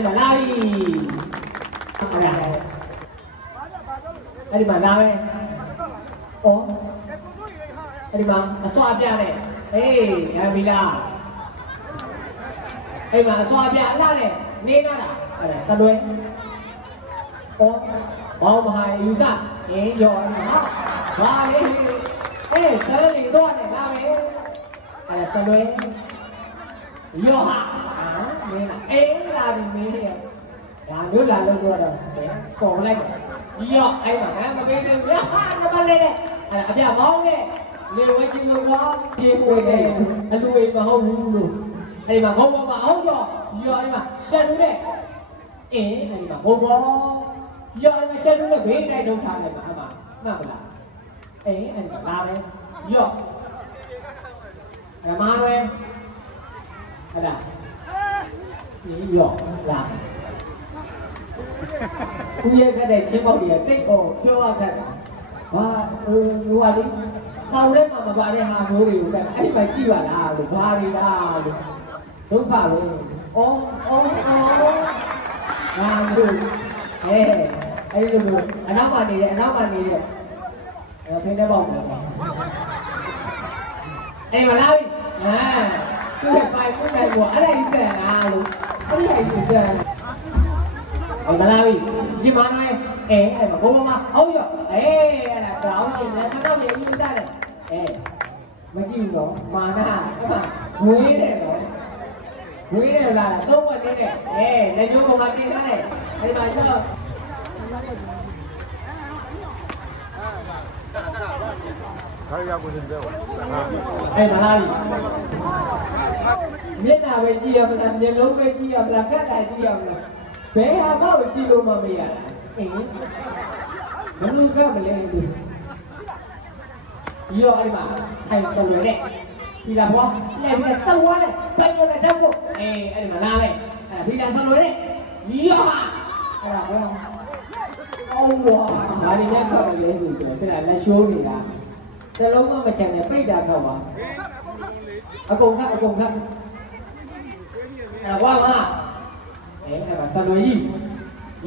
အဲ့မှာလာပြီအဲ့ဒီမှာလာမယ်ဩအဲ့ဒီမှာအစွာပြတဲ့အေးရပြီလားအဲ့မှာအစွာပြအလားနဲ့နေတော့တာအဲ့ဒါစလွဲဩဘောင်းမဟာယူစအေးရောဟာလေအေးဆယ်လီတော့နဲ့လာမယ်အဲ့ဒါစလွဲရောဟာမင်းအေးလာပြီမင်းရဲ့ဒါမျိုးလာလို့တော့ဆော်လိုက်ရောအဲ့မှာမပေးသေးဘူးဟာမပါလေအဲ့အပြမောင်းနဲ့လေဝဲချင်းလို့ကွာပြေးပွေတယ်အလူအိမ်မဟုတ်ဘူးလို့အဲ့မှာဘုံဘောမှာအောင်ရောအဲ့မှာရှက်လူနဲ့အေးအဲ့မှာဘုံဘောရောအဲ့မှာရှက်လူနဲ့ဘေးတိုက်ထုတ်ထားလိုက်ပါအမမှတ်ပါလားအေးအဲ့မှာလာမယ်ရောအမရွယ်အဲ့ဒါဒီရောလာဦးရဲ့ခဲ့တဲ့ချင်းပေါက်တွေတိတ်ပေါ်ပြောရခဲ့တာဟာဟိုကလေဆောင်းထဲမှာမပါတဲ့ဟာမျိုးတွေကိုအဲ့ဒီမှာကြည့်ပါလားလို့ဘာတွေလားလို့ဒုက္ခလို့ငါတို့အဲ့လိုမျိုးအနောက်မှာနေတဲ့ဖိနေပေါက်တယ်အဲ့မလားသူ့ရဲ့ပိုင်မှုတိုင်းကိုအဲ့ဒါကြီးပြန်လာလို့အဲ့ဒီကြီးပြန်မလာပြီဒီမှာနဲ့အဲ့မှာဘုံမှာဟုတ်ရောအဲ့ဒါတောင်းနေတယ်တော့ရင်းစားတယ်မကြည့်ဘူးတော့မာနာဝေးတယ်တော့ဝေးတယ်လားသုံးဝက်နေတယ်လက်ညှိုးပေါ်မှာတင်ထားတယ်အဲ့မှာကျတော့ခါရကိုစင်တယ်အဲ့မလာပြီမျက်နှာပဲကြည့်ရမလားမျက်လုံးပဲကြည့်ရမလားခက်တာကြည့်ရမလားဘယ်ဟာမှကြည့်လို့မမရတာဘယ်လိုကမလဲဒီရောအဲ့မှာထိုင်ဆော်ရတဲ့ဒီလာဘောလက်ပြီးဆော်ရတဲ့ဘယ်လိုလဲတော့အဲ့မှာလာမယ်အဲ့ဒီလာဆော်ရတဲ့ရောအဲ့ဒါဘောအော်ဝါဒါလေးနဲ့ခေါ်တယ်ဆိုတော့ပြတာလက်ရှိုးနေတာတလုံးမချင်နဲ့ပြိတ္တာခေါက်ပါအကုန်ခတ်အဲ့ဝါမအဲ့မှာဆော်ရကြီး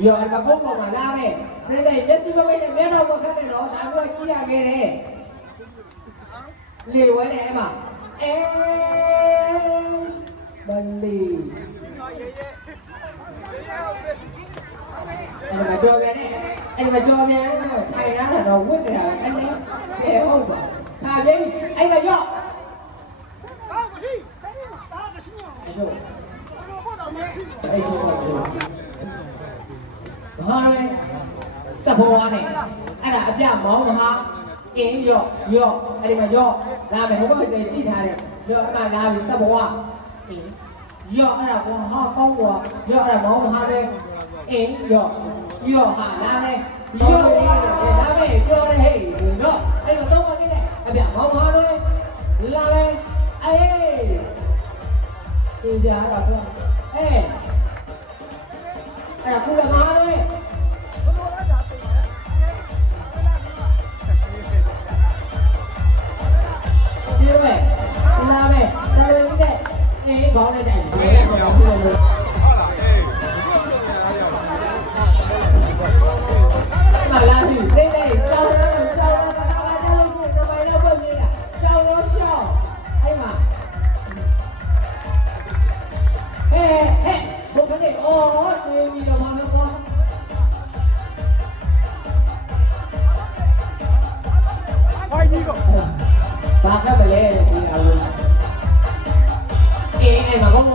ရောအဲ့မှာဘုံပေါ်မှာလာမယ်ပြိတ္တာလက်စီမပဲမျက်တော့မခတ်နဲ့တော့ဒါမျိုးကြည့်ရခဲ့တယ်လေဝဲတယ်အမဘလီအဲ့ဒါကြော်ပြန်အဲ့ဒါကြော်ပြန်ထိုင်ရတာတော့ဝတ်နေတာအဲ့ဒီဟုတ်ပါခါလေးအဲ့ဒါရော့အဲ့ဒါဘာလဲစဘောဝါနဲ့အဲ့ဒါအပြမောင်းမဟာအင်းရော့အဲ့ဒီမှာရော့လာမယ်ဟိုဘက်ကြည့်ထားတယ်ရော့အမှလာပြီစဘောဝါအင်းရော့အဲ့ဒါဘောဟာကောင်းကွာရော့အဲ့ဒါမောင်းမဟာတဲ့အင်းရော့ဟာလာမယ်ရော့လာမယ်ကြော်တယ်ဟဲ့ရော့အဲ့တော့တော့နေတယ်အပြမောင်းမဟာလို့လာမယ်အေးဒီကြတော့အဲ့ဒါခုလမားလို့ခေါင်းနဲ့တိုင်ဘယ်လိုလုပ်လို့ဟုတ်လားမလာဘူးတိတ်ကြောက်တော့ကြောက်လို့ဒီမိုင်းတော့ပုံနေတာကြောက်လို့ရှောက်အဲ့မှာဟဲ့ဘုတ်ကနေအော်နေပြီးတော့မလို့ကွာဖိုင်ကြီးကဘာကပဲလေဒီအလုံးအဲ့မှာဘုံ